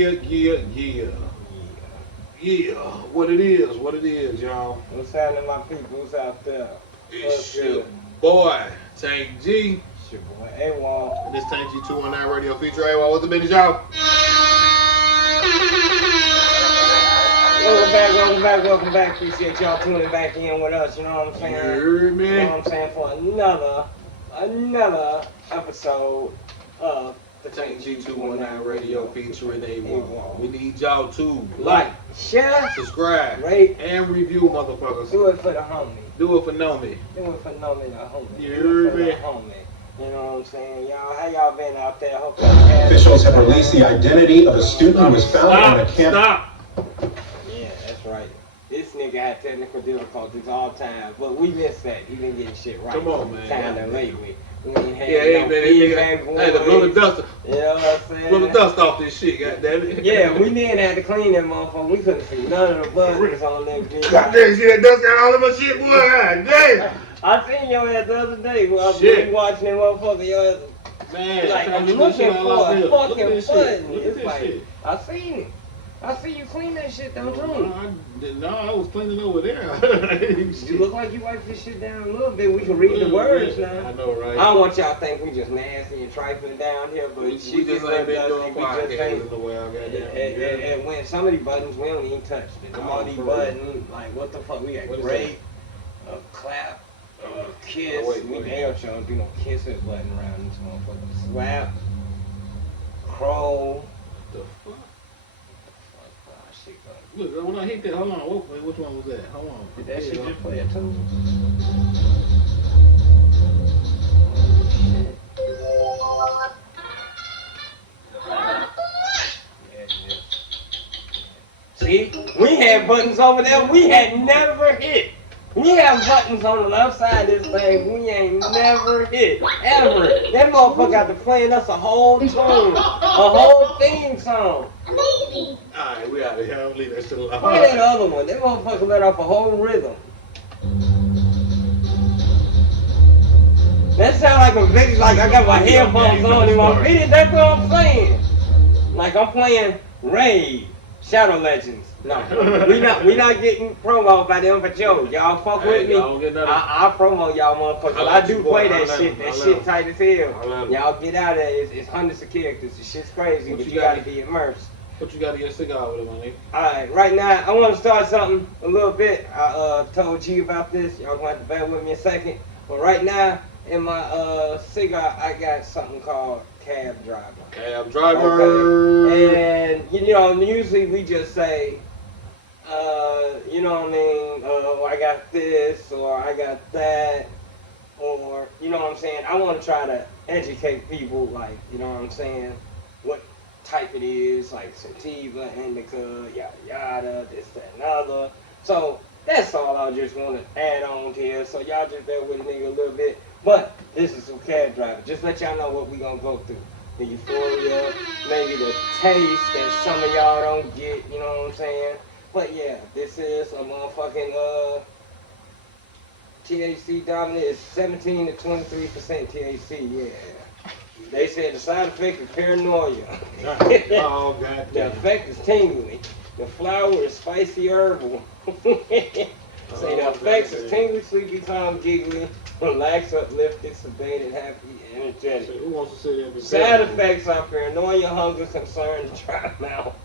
Yeah, what it is, y'all. What's happening, my peoples out there? It's your boy, Tank G. It's your boy, A-Wall. And this Tank G 219 radio feature. A-Wall, what's the business, y'all? Welcome back. Appreciate y'all tuning back in with us, you know what I'm saying? You heard me? You know what I'm saying? For another episode of the Tank G 219 radio featuring A-Wall. We need y'all to like, share, subscribe, rate, and review, motherfuckers. Do it for the homie. Do it for Nomi. Do it for Nomi, the homie. You heard me? Homie. You know what I'm saying? Y'all, how y'all been out there? Hope y'all had Officials have released the identity of a student who was found on a campus. Stop! Yeah, that's right. This nigga had technical difficulties all time, but we missed that. He been getting shit right. Come on, man. Kind of lately. We ain't had Yeah, man. I had to blow the dust. You know what I'm saying? Blow the dust off this shit, goddammit. Yeah, we did have to clean that motherfucker. We couldn't see none of the buttons on that bitch. Goddamn, see that dust got all of my shit, boy. Goddamn. I seen your ass the other day when I was watching that motherfucker. Your ass, man, like, I'm looking for a fucking button. It's like, I seen it. I see you clean that shit down too. No, I was cleaning over there. You look like you wiped this shit down a little bit. We can read the words now. I know, right? I don't want y'all to think we just nasty and trifling down here, but we just ain't been doing podcasts in a while, goddamn. And when some of these buttons we don't even touch. Them all these buttons, like what the fuck? We got great, a clap, a kiss. We damn sure don't do no kissing button around this motherfucker. Slap, crow. The fuck? Look, when I hit that, hold on, which one was that? Hold on. Did that shit just play a tune? See, we had buttons over there we had never hit. We have buttons on the left side of this thing we ain't never hit, ever. That motherfucker got to playing us a whole tune, a whole theme song. Amazing. Alright, we out of here. I'm leaving that shit alone. Play that other one. That motherfucker let off a whole rhythm. That sound like a video, like I got my headphones on in my video. That's what I'm saying. Like I'm playing Raid, Shadow Legends. No, we not getting promo by them for Joe. Y'all fuck with me. I promo y'all motherfuckers. I do play that shit. That shit tight as hell. Y'all get out of there. It's hundreds of characters. The shit's crazy, but you gotta be immersed. What you got in your cigar with it, my nigga? Alright, right now I want to start something a little bit. I told you about this. Y'all gonna have to bear with me a second. But right now in my cigar I got something called Cab Driver. Cab Driver. Okay. And you know, usually we just say, you know what I mean, I got this or I got that, or you know what I'm saying. I want to try to educate people, like, you know what I'm saying, what type it is, like sativa, indica, yada yada, this, that, and other. So that's all I just want to add on here. So y'all just bear with me a little bit. But this is some Cab Driver. Just let y'all know what we gonna go through. The euphoria, maybe the taste that some of y'all don't get, you know what I'm saying? But yeah, this is a motherfucking THC dominant. It's 17 to 23% THC, yeah. They said the side effect is paranoia. Oh, goddamn. The effect is tingling. The flower is spicy herbal. Say the effects is tingly, sleepy, calm, giggly, relaxed, uplifted, sedated, happy, energetic. So who wants to sit there and Side effects are paranoia, hunger, concern, dry mouth.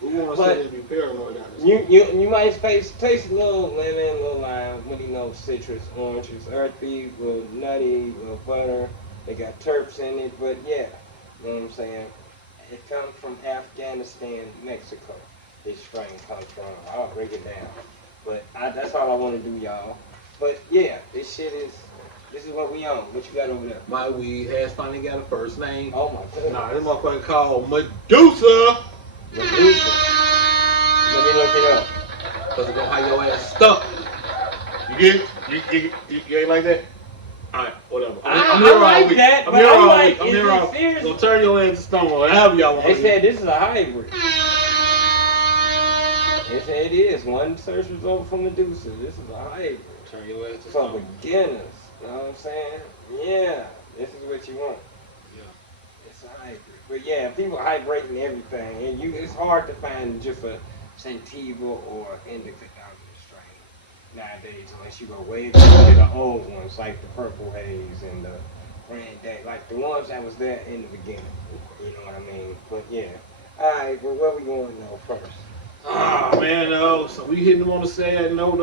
Who wants to sit there and be paranoid out this? You might taste a little lemon, a little lime, what do you know, citrus, oranges, earthy, a little nutty, a little butter. They got terps in it, but yeah, you know what I'm saying? It comes from Afghanistan, Mexico. This strain comes from. I'll break it down. But that's all I want to do, y'all. But yeah, this is what we on. What you got over there? My weed has finally got a first name. Oh my goodness. Nah, this motherfucker called Medusa. Medusa. Let me look it up. Cause it's gonna have your ass stuck. You get it? You ain't like that? Alright, whatever. I'm here all week. I'm here all week. I'm here all week. Gonna turn your ass to stone or however y'all want. They said this is a hybrid. They said it is. One search result from Medusa. This is a hybrid. Turn your ass to For stone. beginners. You know what I'm saying? Yeah. This is what you want. Yeah. This It's a hybrid. But yeah, people hydrating everything, and it's hard to find just a sativa or indica strain nowadays, unless you go way back to the old ones, like the Purple Haze and the Grand Day, like the ones that was there in the beginning. You know what I mean? But yeah. All right, well, where we going though first? Ah man, so we hitting them on the sad note.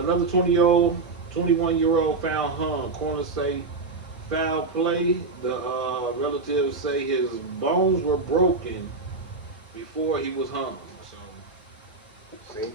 Another 21-year-old found hung. Coroner say foul play. The relatives say his bones were broken before he was hung. So, see,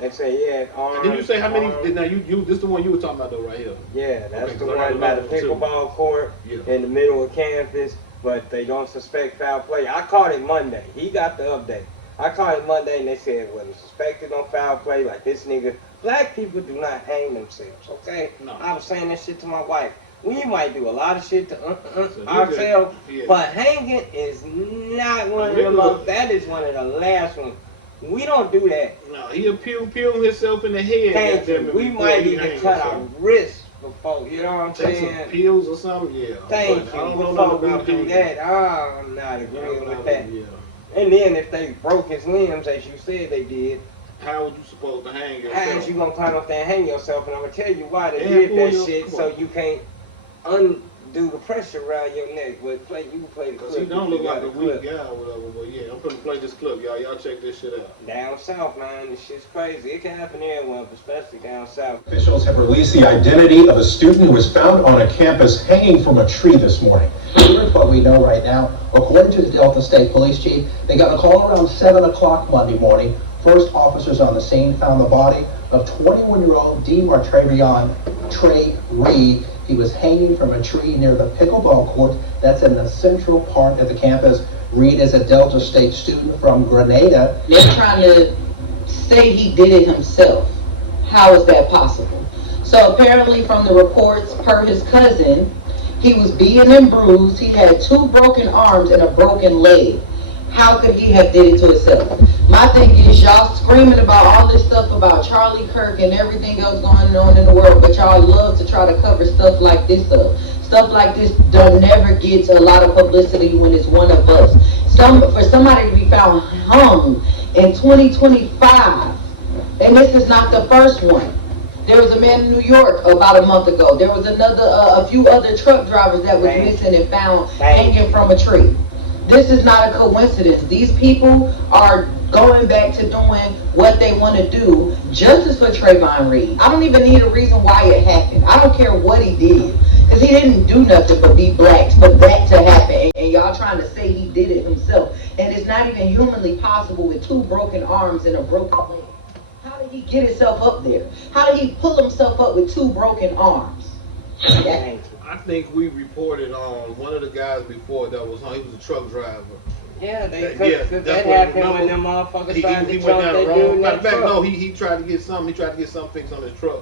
they say yeah. Did you say how many? Now you this the one you were talking about though, right here. Yeah, that's the one by the pickleball court in the middle of campus. But they don't suspect foul play. I caught it Monday. He got the update. I caught it Monday and they said, well, suspected on foul play, like this nigga. Black people do not hang themselves, okay? No. I was saying that shit to my wife. We might do a lot of shit to ourselves, but hanging is not one of the most, that is one of the last ones. We don't do that. No, he'll pew himself in the head. Thank you. We might even cut our wrists before, you know what I'm saying? Take some pills or something, yeah. Thank you. Before we do that, I'm not agreeing with that. Yeah. And then if they broke his limbs, as you said they did, how would you supposed to hang yourself? How is you gonna climb up there and hang yourself? And I'm gonna tell you why they did that shit, so you can't undo the pressure around your neck. But you can play the clip. Cause he don't look like a weak guy or whatever. But yeah, I'm gonna play this clip, y'all. Y'all check this shit out. Down south, man, this shit's crazy. It can happen everywhere, but especially down south. Officials have released the identity of a student who was found on a campus hanging from a tree this morning. Here's what we know right now. According to the Delta State Police Chief, they got a call around 7 o'clock Monday morning. First officers on the scene found the body of 21-year-old DeMartravion Trey Reed. He was hanging from a tree near the pickleball court that's in the central part of the campus. Reed is a Delta State student from Grenada. They're trying to say he did it himself. How is that possible? So apparently from the reports, per his cousin, he was beaten and bruised. He had 2 broken arms and a broken leg. How could he have did it to himself? My thing is, y'all screaming about all this stuff about Charlie Kirk and everything else going on in the world, but y'all love to try to cover stuff like this up. Stuff like this never gets a lot of publicity when it's one of us. For somebody to be found hung in 2025, and this is not the first one. There was a man in New York about a month ago. There was a few other truck drivers that was missing and found hanging from a tree. This is not a coincidence. These people are going back to doing what they want to do. Justice for Trayvon Reed. I don't even need a reason why it happened. I don't care what he did. Because he didn't do nothing but be black for that to happen. And y'all trying to say he did it himself. And it's not even humanly possible with 2 broken arms and a broken leg. How did he get himself up there? How did he pull himself up with 2 broken arms? I think we reported on one of the guys before that was on. He was a truck driver. Yeah, that happened when them motherfuckers started to jump that dude in that truck. No, he tried to get something. He tried to get something fixed on his truck,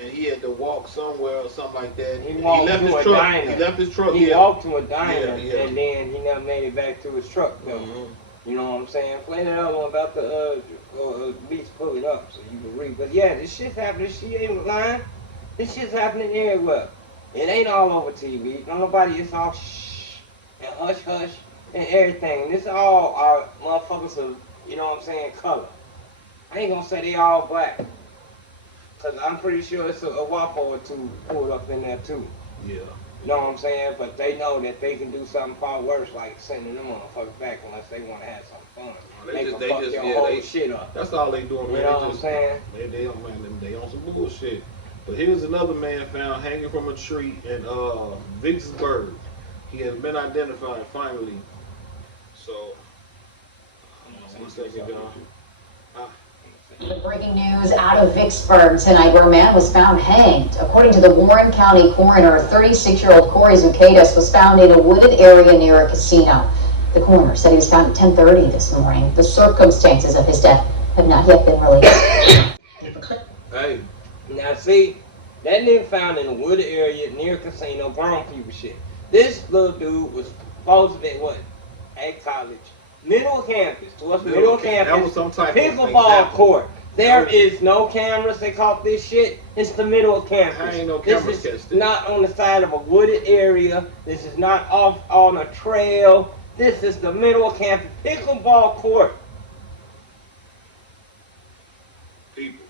and he had to walk somewhere or something like that. He left his truck. He left his truck. He walked to a diner, and then he never made it back to his truck. Though. You know what I'm saying? Play that other one about the or at least pull it up so you can read. But yeah, this shit's happening. She ain't lying. This shit's happening everywhere. It ain't all over TV. Nobody, it's all shh and hush hush and everything. This all our motherfuckers of, you know what I'm saying, color. I ain't gonna say they all black. Cause I'm pretty sure it's a WAPO or 2 pulled up in there too. Yeah. You know what I'm saying? But they know that they can do something far worse, like sending them motherfuckers back unless they want to have some fun. They can fuck your whole shit up. That's all they doing, man. You know what I'm saying? They on some bullshit. But here's another man found hanging from a tree in Vicksburg. He has been identified finally. So, 1 second, y'all. Breaking news out of Vicksburg tonight, where a man was found hanged. According to the Warren County coroner, 36-year-old Corey Zucaitis was found in a wooded area near a casino. The coroner said he was found at 10:30 this morning. The circumstances of his death have not yet been released. Hey, now see, that nigga found in a wooded area near a casino, grown people shit. This little dude was supposed to be what? At college. Middle campus. To us, middle campus. That was some type pickleball court. There is no cameras. They caught this shit. It's the middle of campus. I ain't no cameras This is catch this. not on the side of a wooded area. This is not off on a trail. This is the middle of campus. Pickleball court. People.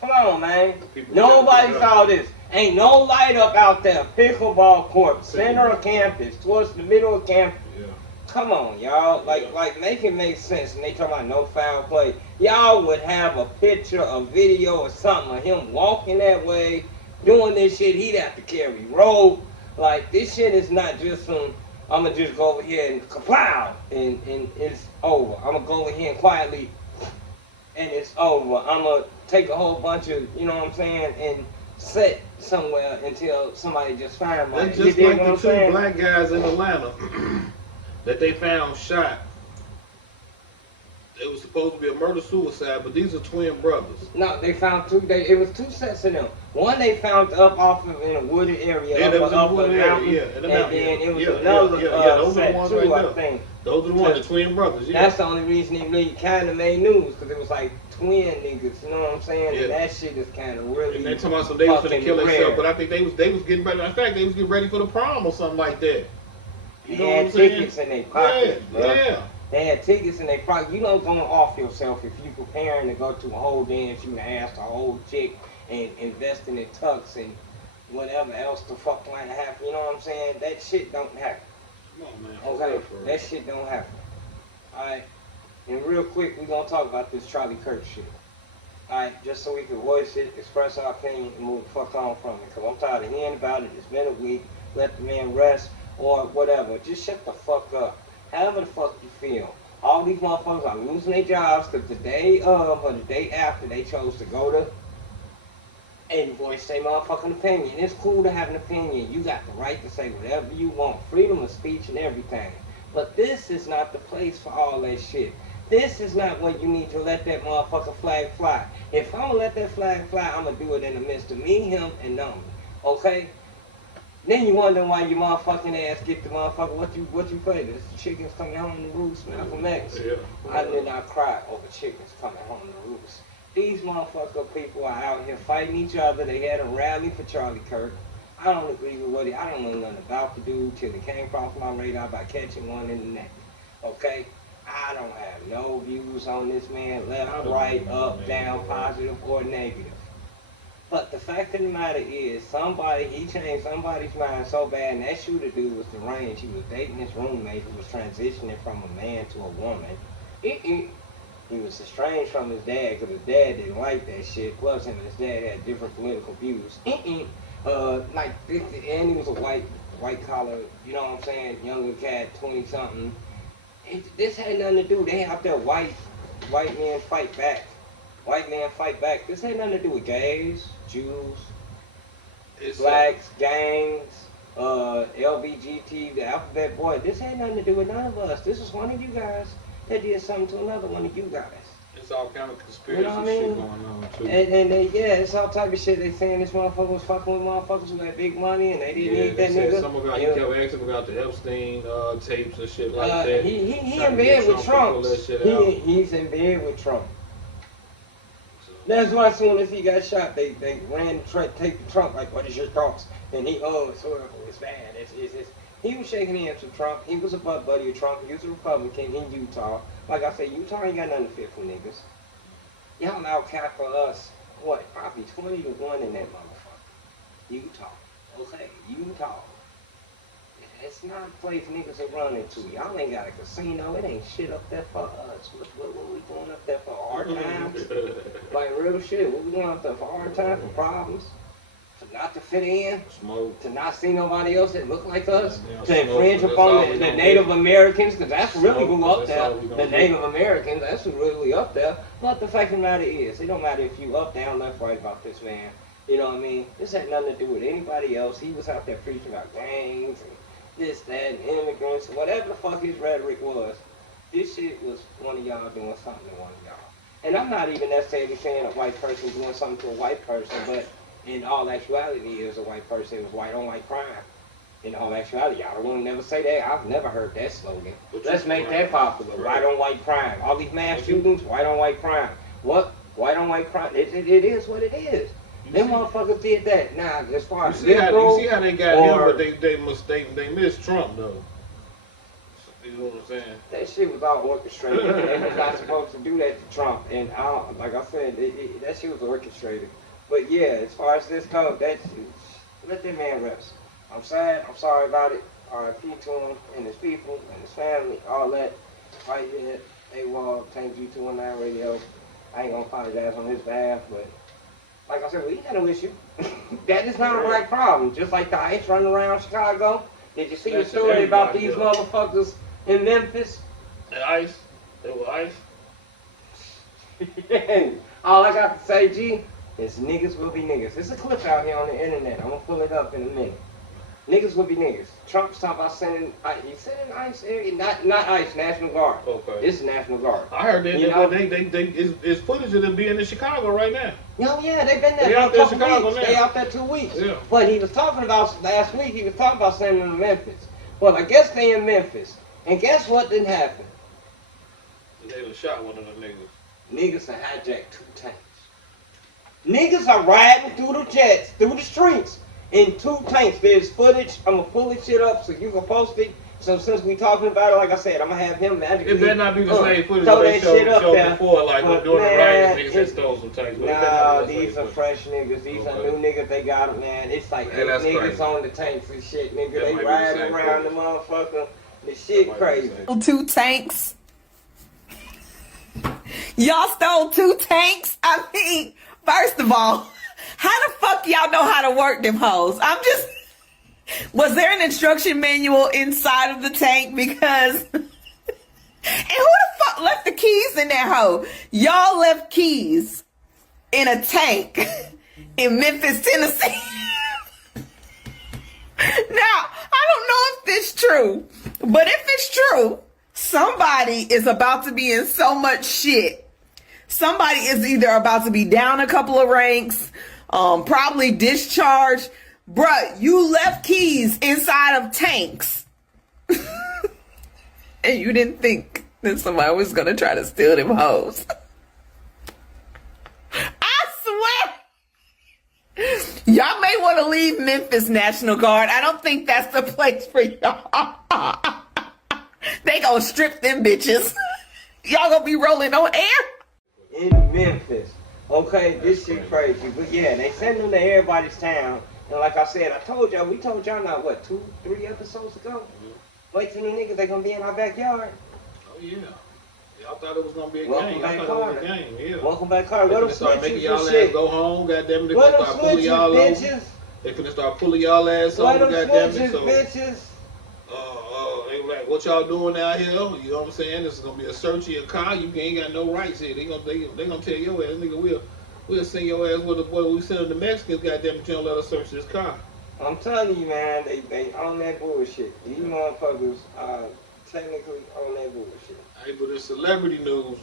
Come on, man. People Nobody gotta- saw this. Ain't no light up out there. Pickleball court, center of campus, towards the middle of campus. Yeah. Come on, y'all. Like, make it make sense. And they talking about no foul play. Y'all would have a picture, a video, or something of him walking that way, doing this shit. He'd have to carry rope. Like, this shit is not just some, I'm going to just go over here and kaplow, and it's over. I'm going to go over here and quietly, and it's over. I'm going to take a whole bunch of, you know what I'm saying, and sit somewhere until somebody just find my. That's just like the two black guys in Atlanta that they found shot. It was supposed to be a murder-suicide, but these are twin brothers. No, they found two. It was two sets of them. One they found up off of in a wooded area, Yeah, up, that was in up a wooded a mountain, area, yeah, in the mountain, and then yeah. it was Yeah, another those are the set ones too, right I there. think. Those are the ones, the twin brothers, yeah. That's the only reason it really kind of made news, because it was like twin niggas, you know what I'm saying? Yeah. And that shit is kind of really And they talking about some they was gonna fucking kill rare. themselves, but I think they was getting ready. In fact, they was getting ready for the prom or something like that. You know They what I'm had saying? tickets in their pockets, Yeah, bro. yeah. They had tickets in their pocket. You know, going off yourself if you preparing to go to a whole dance, you ask a whole chick and investing in tux and whatever else the fuck might happen. You know what I'm saying? That shit don't happen. Come on, man. Okay, For real. that shit don't happen. Alright, and real quick, we're gonna talk about this Charlie Kirk shit. Alright, just so we can voice it, express our opinion, and move the fuck on from it. Because I'm tired of hearing about it. It's been a week. Let the man rest or whatever. Just shut the fuck up. However the fuck you feel. All these motherfuckers are losing their jobs because the day of or the day after they chose to go to and voice their motherfucking opinion. It's cool to have an opinion. You got the right to say whatever you want. Freedom of speech and everything. But this is not the place for all that shit. This is not when you need to let that motherfucking flag fly. If I'm gonna let that flag fly, I'm gonna do it in the midst of me, him, and them. Okay? Then you wonder why your motherfucking ass get the motherfucker, what you play? This chickens coming home to roost, Malcolm X. Yeah. I did not cry over chickens coming home to roost. These motherfucker people are out here fighting each other. They had a rally for Charlie Kirk. I don't agree with what I don't know nothing about the dude till it came across my radar by catching one in the neck. Okay? I don't have no views on this man, left, right, up, down, positive or negative. But the fact of the matter is, he changed somebody's mind so bad, and that shooter dude was deranged. He was dating his roommate who was transitioning from a man to a woman. He was estranged from his dad because his dad didn't like that shit. Plus, him and his dad had different political views. And he was a white collar, you know what I'm saying, younger cat, 20-something. This had nothing to do. They out there white men fight back. White men fight back. This had nothing to do with gays, Jews, blacks, gangs, LBGT, the alphabet boy. This had nothing to do with none of us. This was one of you guys that did something to another one of you guys. It's all kind of conspiracy You know what I mean? shit going on too. And it's all type of shit. They saying this motherfucker was fucking with motherfuckers who had big money and they didn't need they that said nigga. some about, he kept asking about the Epstein tapes and shit like that. He Trying in to get bed with to Trump. pull that shit out. He's in bed with Trump. So, That's why as soon as he got shot, they ran to take the Trump, like, what is your thoughts? And he, it's horrible, it's bad, it's. He was shaking hands with Trump. He was a butt buddy of Trump. He was a Republican in Utah. Like I said, Utah ain't got nothing to fear from niggas. Y'all outcap for us, what, probably 20-1 in that motherfucker. Utah. Okay, Utah. It's not a place niggas are running to. Y'all ain't got a casino. It ain't shit up there for us. What we going up there for? Hard times? Like real shit. What we going up there for? Hard times? For problems? For not to fit in? smoke. To not see nobody else that look like us? Yeah, To infringe smoke, upon that's all the we gonna Native get. Americans? Because that's really who Smoke, up that's there. all we gonna The get. Native Americans, that's who really up there. But the fact of the matter is, it don't matter if you up, down, left, right about this man. You know what I mean? This had nothing to do with anybody else. He was out there preaching about gangs and this, that, and immigrants, whatever the fuck his rhetoric was. This shit was one of y'all doing something to one of y'all. And I'm not even necessarily saying a white person doing something to a white person, but in all actuality, it was a white person. It was white on white crime. In all actuality, y'all don't want to never say that. I've never heard that slogan. Let's make that popular. White on white crime. All these mass shootings, white on white crime. What white on white crime. It is what it is. Them motherfuckers did that. Nah, as far as you see how they got him, but they missed Trump though. You know what I'm saying? That shit was all orchestrated. They was not supposed to do that to Trump, and like I said, that shit was orchestrated. But yeah, as far as this goes, let that man rest. I'm sad. I'm sorry about it. R.I.P. to him and his people and his family, all that. Right here, AWOL, Tank G219 Radio. I ain't gonna apologize on his behalf, but like I said, we ain't got no issue. That is not a black problem. Just like the ICE running around Chicago. Did you see the story about these motherfuckers in Memphis? The ICE? They were ICE? All I got to say, G, is niggas will be niggas. There's a clip out here on the internet. I'm gonna pull it up in a minute. Niggas will be niggas. Trump's talking about sending ICE area, not ICE, National Guard. Okay. This is National Guard. I heard that it's footage of them being in Chicago right now. Yeah, they've been there They for out a there couple Chicago weeks. now. They out there 2 weeks. Yeah. But he was talking about last week. He was talking about sending them to Memphis. Well, I guess they in Memphis. And guess what didn't happen? They done shot one of them niggas. Niggas have hijacked 2 tanks. Niggas are riding through the jets, through the streets, in 2 tanks. There's footage. I'm going to pull this shit up so you can post it. So since we talking about it, like I said, I'm going to have him magically. It better not be the same footage that they showed before, like when during the riots, niggas had stole some tanks. Nah, these are fresh niggas. These are new niggas. They got them, man. It's like 8 niggas crazy. on the tanks and shit, nigga. That They might be the riding same around the motherfucker. The shit crazy. 2 tanks. Y'all stole 2 tanks? I mean, first of all, how the fuck y'all know how to work them hoes? Was there an instruction manual inside of the tank? Because, and who the fuck left the keys in that hoe? Y'all left keys in a tank in Memphis, Tennessee. Now, I don't know if this is true, but if it's true, somebody is about to be in so much shit. Somebody is either about to be down a couple of ranks, probably discharged. Bruh, you left keys inside of tanks. And you didn't think that somebody was gonna try to steal them hoes. I swear. Y'all may want to leave Memphis, National Guard. I don't think that's the place for y'all. They gonna strip them bitches. Y'all gonna be rolling on air? In Memphis. Okay, this shit crazy. But yeah, they send them to everybody's town. And like I said, we told y'all not what, 2-3 episodes ago? Wait till the niggas, they gonna be in our backyard. Oh yeah. Y'all thought it was gonna be a Welcome game. back, Y'all thought Carter. it was a game, yeah. Welcome back, Carter. What They them finna start making switches y'all and ass shit? go home, goddamn it. They What finna them start pulling switches, y'all over. bitches? They finna start pulling y'all ass What over, them goddamn it. switches, So, bitches? they were like, what y'all doing out here? You know what I'm saying? This is gonna be a search of your car. You ain't got no rights here. They gonna tell your ass, nigga, we'll send your ass with the boy. We send them the Mexicans, goddamn it, you don't let us search this car. I'm telling you, man, they on that bullshit. These motherfuckers are technically on that bullshit. Hey, but it's celebrity news.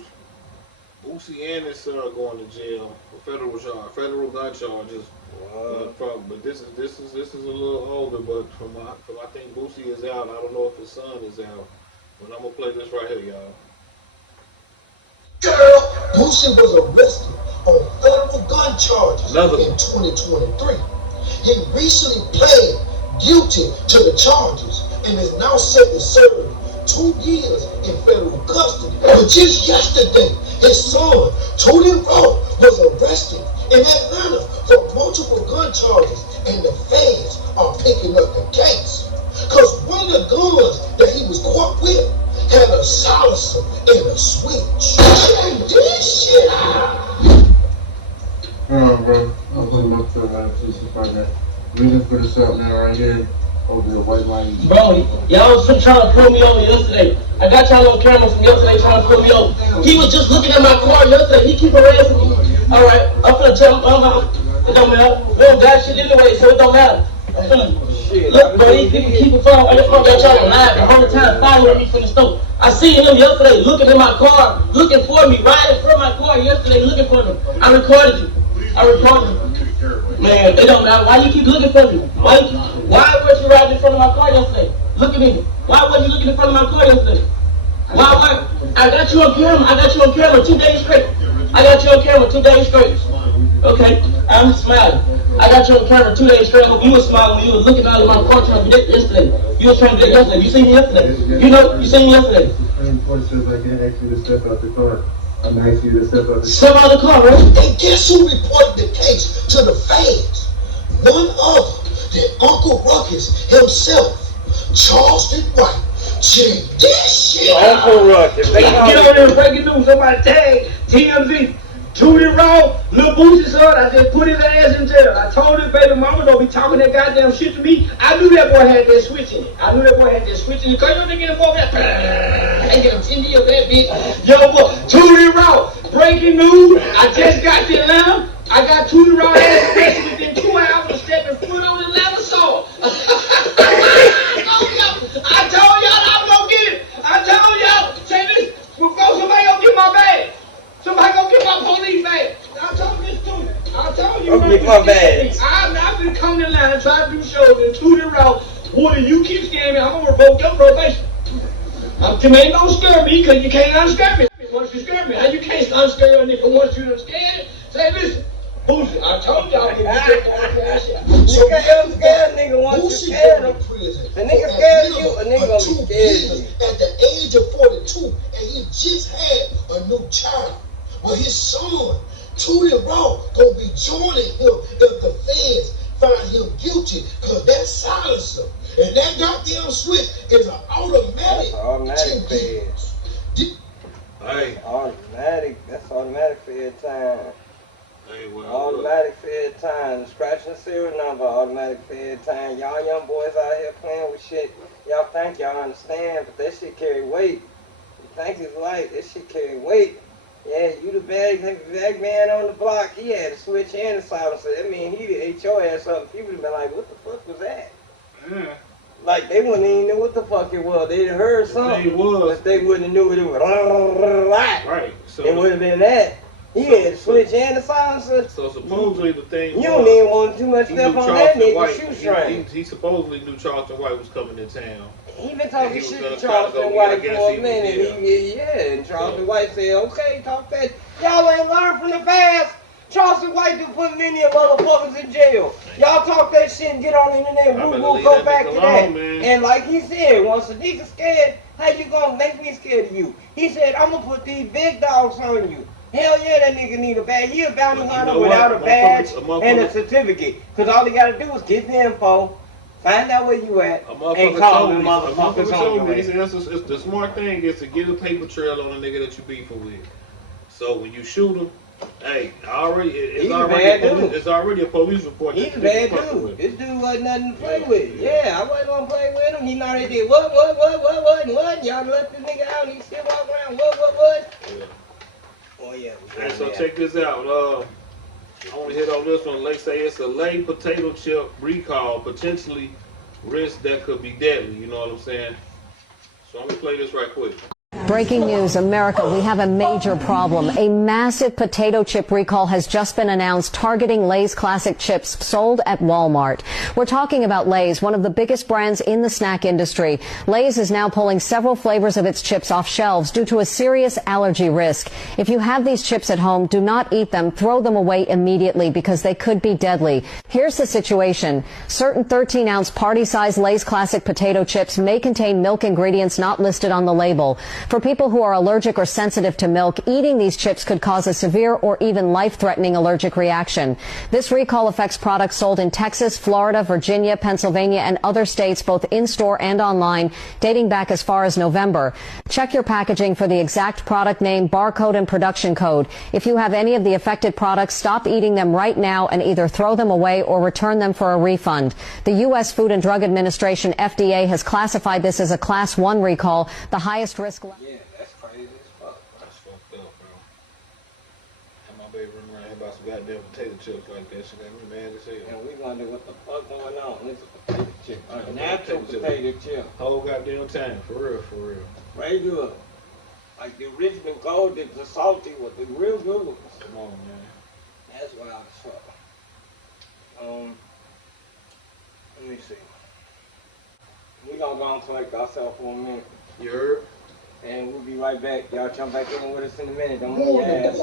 Boosie and his son going to jail for federal gun charges. But this is a little older. But from I think Boosie is out. I don't know if his son is out. But I'm gonna play this right here, y'all. Girl, Boosie was arrested on federal gun charges in 2023. He recently pled guilty to the charges and is now set to serve 2 years in federal custody. But just yesterday, his son, Tootie, was arrested in Atlanta for multiple gun charges, and the feds are picking up the case. Because one of the guns that he was caught with had a silencer and a switch. Check this shit out. Alright, bro. I'm putting my foot right up to this partner. Reason for this up now, right here. Over the white line. Bro, y'all was trying to pull me over yesterday. I got y'all on camera from yesterday trying to pull me over. He was just looking at my car yesterday. He keep harassing me. Alright, I'm finna tell him, it don't matter. We don't got shit anyway, so it don't matter. I'm finna. Look, bro, these people keep it following. I got y'all live the whole time following me from the store. I seen him yesterday looking in my car, looking for me, riding from my car yesterday looking for me. I recorded you. Man, it don't matter. Why you keep looking for me? Why weren't you riding in front of my car yesterday? Look at me. Why wasn't you looking in front of my car yesterday? Why? I got you on camera. 2 days straight. I got you on camera 2 days straight. Okay, I'm smiling. I got you on camera 2 days straight. You was smiling when you was looking out of my car trying to get yesterday. You was trying to get yesterday. You seen me yesterday. You know, you seen me yesterday. Supreme Court says I can't ask you to step out the car. I'm asking you to step out the car. Step out the car, right? And guess who reported the case to the feds? None other than Uncle Ruckus himself, Charleston White. Check this shit out. Uncle Ruckus. Get on there and breaking news. Somebody tag TMZ. Tootie Raw, Lil Boosie's son, I just put his ass in jail. I told his baby mama don't be talking that goddamn shit to me. I knew that boy had that switch in it. Cause your nigga involved that. I get him 10 years that bitch. Yo, boy, Tootie Raw, breaking news. I just got to Atlanta. I got Tootie Raw ass arrested within 2 hours of stepping foot on Atlanta soil. I told y'all I was gonna get it. I told y'all, say this, before somebody gonna get my bag. Somebody gonna get my police bag. I told this to you. I told you. Go get my bag. I've been coming to Atlanta trying to do shows and Tootie Raw. Boy, you keep scaring me, I'm gonna revoke your probation. You ain't gonna scare me because you can't unscare me. Once you scare me, how you can't unscare a nigga once you done scared? Say listen. Boosie, I told y'all to get that shit. You can't scare a nigga once you scared him. The nigga scared you, a nigga gonna be scared. At the age of 42, and he just had a new child. Well, his son, Tootie Raw, gonna be joining him if the feds find him guilty, cause that silencer and that goddamn switch is an automatic. That's automatic feds. Hey. That's automatic fed time. Hey, well, automatic fed time. Scratching the serial number, automatic fed time. Y'all young boys out here playing with shit. Y'all think y'all understand, but that shit carry weight. You think it's light, that shit carry weight. Yeah, you the bag man on the block, he had a switch and a silencer. That mean he ate your ass up. People would been like, what the fuck was that? Yeah. Like, they wouldn't even know what the fuck it was. They'd heard something, but they wouldn't have knew what it was. Right. So it would have been that. He had a switch and a silencer. So supposedly the thing you don't even want too much stuff on that nigga shoestring. He supposedly knew Charleston White was coming to town. He been talking shit to Charleston White for a minute. And Charleston White said, okay, talk that. Y'all ain't learned from the past. Charleston White do put many of motherfuckers in jail. Y'all talk that shit and get on the internet. We'll go back to that. And like he said, once a nigga scared, how you gonna make me scared of you? He said, I'm gonna put these big dogs on you. Hell yeah, that nigga need a badge. He a bounty hunter without a badge and a certificate. Cause all he gotta do is get the info, find out where you at, and call the motherfuckers on your way. The smart thing is to get a paper trail on a nigga that you beefing with. So when you shoot him, hey, it's already a police report. He's a bad dude. This dude wasn't nothing to play with. Yeah, I wasn't gonna play with him. He know they did what? Y'all left this nigga out and he still walk around, what? Yeah. Oh yeah. Hey, so check this out. I want to hit on this one. They say it's a Lay's potato chip recall, potentially risk that could be deadly. You know what I'm saying? So I'm gonna play this right quick. Breaking news, America, we have a major problem. A massive potato chip recall has just been announced targeting Lay's classic chips sold at Walmart. We're talking about Lay's, one of the biggest brands in the snack industry. Lay's is now pulling several flavors of its chips off shelves due to a serious allergy risk. If you have these chips at home, do not eat them. Throw them away immediately because they could be deadly. Here's the situation. Certain 13-ounce party-size Lay's classic potato chips may contain milk ingredients not listed on the label. For people who are allergic or sensitive to milk, eating these chips could cause a severe or even life-threatening allergic reaction. This recall affects products sold in Texas, Florida, Virginia, Pennsylvania, and other states, both in-store and online, dating back as far as November. Check your packaging for the exact product name, barcode, and production code. If you have any of the affected products, stop eating them right now and either throw them away or return them for a refund. The U.S. Food and Drug Administration, FDA, has classified this as a Class 1 recall, the highest risk level. Yeah, that's crazy as fuck. That's fucked up, bro. And my baby running around here about some goddamn potato chips like that. She got me mad as hell. And we wonder what the fuck going on. It's a potato chip. A natural potato chip. Whole goddamn time. For real, for real. Right good. Like the original gold, the salty one, the real good ones. Come on, man. That's wild as fuck. Let me see. We gonna go and collect ourselves for a minute. You heard? And we'll be right back. Y'all jump back in with us in a minute. Don't move your ass.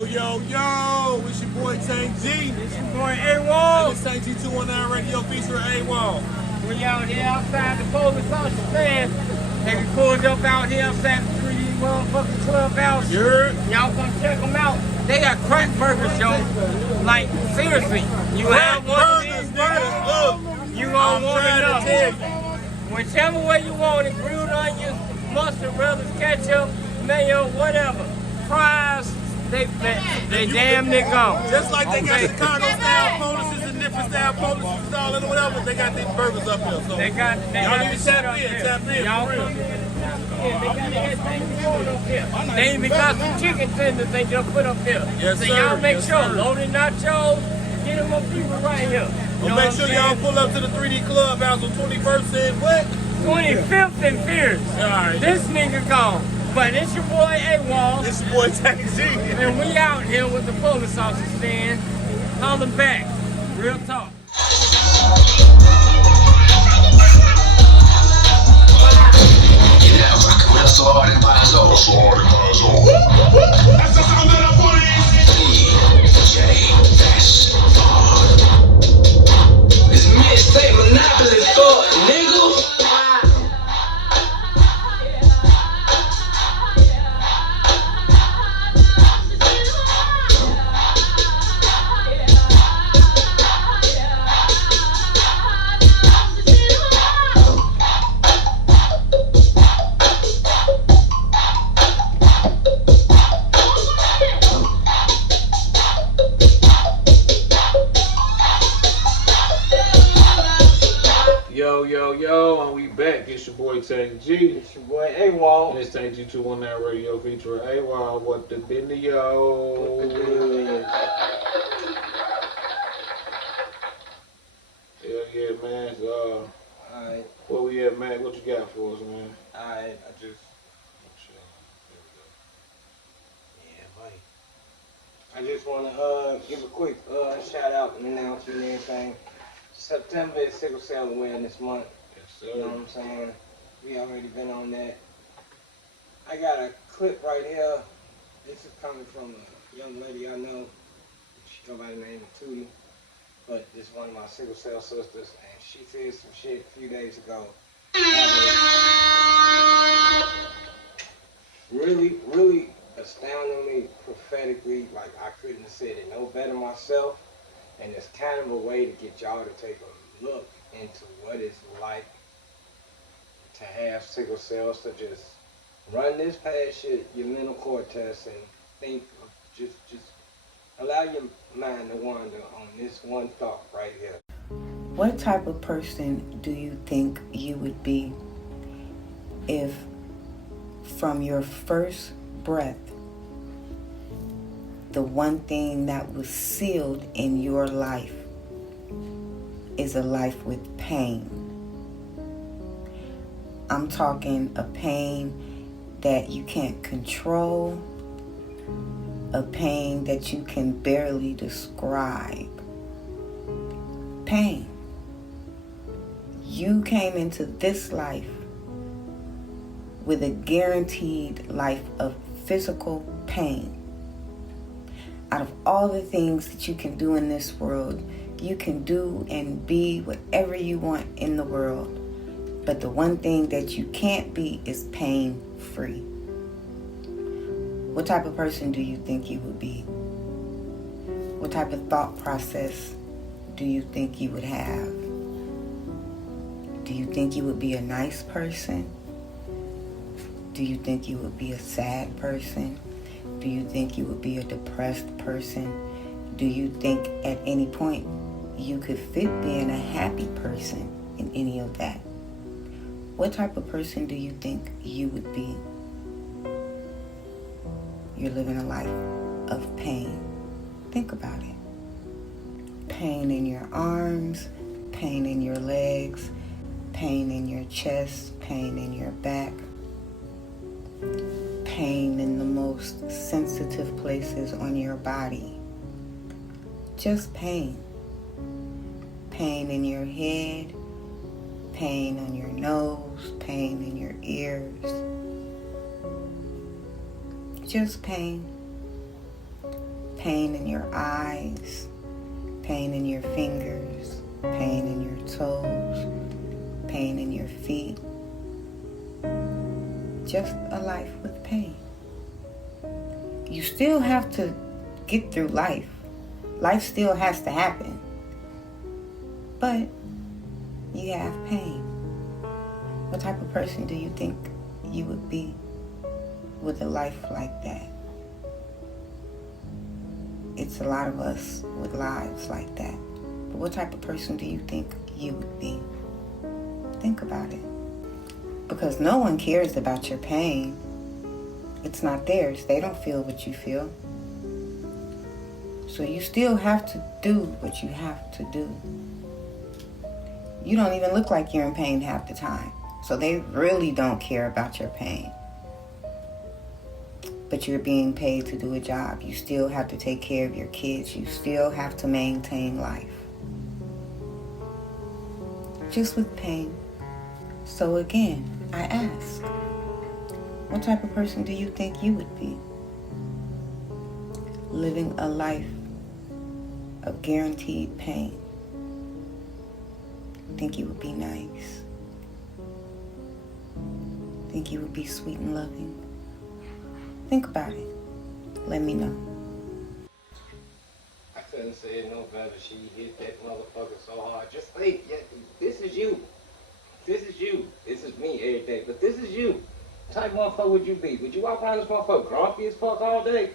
Yo, yo, it's your boy Tank G. It's your boy A-Wall. This Tank G219 Radio featuring A-Wall. We out here outside the police officer stand. And we pulled up out here outside the 3D motherfucking clubhouse. Y'all come check them out. They got crack burgers, yo. Like, seriously. You have one of these burgers, you gonna want enough. Whichever way you want it, grilled onions, mustard, relish, ketchup, mayo, whatever. Fries, they damn near gone. Just like they got Chicago style policies and different style policies and all and whatever, they got these burgers up here. So they got y'all need to tap in. Y'all come in. They got everything going up here. They even got some chicken tenders they just put up here. Yes, so sir. y'all make Yes, sure, sir. loaded nachos, get them up people right here. Well, make sure y'all pull up to the 3D Clubhouse on 21st and what? 25th and Pierce. All right. This nigga gone. But it's your boy A-Wall. It's your boy Tank G. And we out here with the police officer stand. Calling back. Real talk. That's the sound of the police. It's mixtape monopoly, fuck, nigga. Yo, and we back. It's your boy Tank G. It's your boy A-Wall. And it's Tank G219 Radio featuring A-Wall. What the video? What the deal is? Yeah, man. So, Alright. where we at, man? What you got for us, man? Alright, I just want to give a quick shout out and announcement and everything. September is Sickle Cell Awareness Month. Yes, sir. You know what I'm saying? We already been on that. I got a clip right here. This is coming from a young lady I know. She go by the name of Tootie. But this is one of my Sickle Cell sisters, and she said some shit a few days ago. Really astoundingly, prophetically, like I couldn't have said it no better myself. And it's kind of a way to get y'all to take a look into what it's like to have sickle cells, to just run this past your mental cortex and think of just allow your mind to wander on this one thought right here. What type of person do you think you would be if from your first breath, the one thing that was sealed in your life is a life with pain? I'm talking a pain that you can't control, a pain that you can barely describe. Pain. You came into this life with a guaranteed life of physical pain. Out of all the things that you can do in this world, you can do and be whatever you want in the world. But the one thing that you can't be is pain-free. What type of person do you think you would be? What type of thought process do you think you would have? Do you think you would be a nice person? Do you think you would be a sad person? Do you think you would be a depressed person? Do you think at any point you could fit being a happy person in any of that? What type of person do you think you would be? You're living a life of pain. Think about it. Pain in your arms, pain in your legs, pain in your chest, pain in your back, pain in the most sensitive places on your body. Just pain. Pain in your head, pain on your nose, pain in your ears. Just pain. Pain in your eyes, pain in your fingers, pain in your toes, pain in your feet. Just a life with pain. You still have to get through life. Life still has to happen. But you have pain. What type of person do you think you would be with a life like that? It's a lot of us with lives like that. But what type of person do you think you would be? Think about it. Because no one cares about your pain. It's not theirs. They don't feel what you feel. So you still have to do what you have to do. You don't even look like you're in pain half the time. So they really don't care about your pain. But you're being paid to do a job. You still have to take care of your kids. You still have to maintain life. Just with pain. So again, I ask, what type of person do you think you would be? Living a life of guaranteed pain. Think you would be nice? Think you would be sweet and loving? Think about it. Let me know. I couldn't say it no better. She hit that motherfucker so hard. Just think, yeah, this is you. This is you. This is me every day. But this is you. What type of motherfucker would you be? Would you walk around this motherfucker grumpy as fuck all day?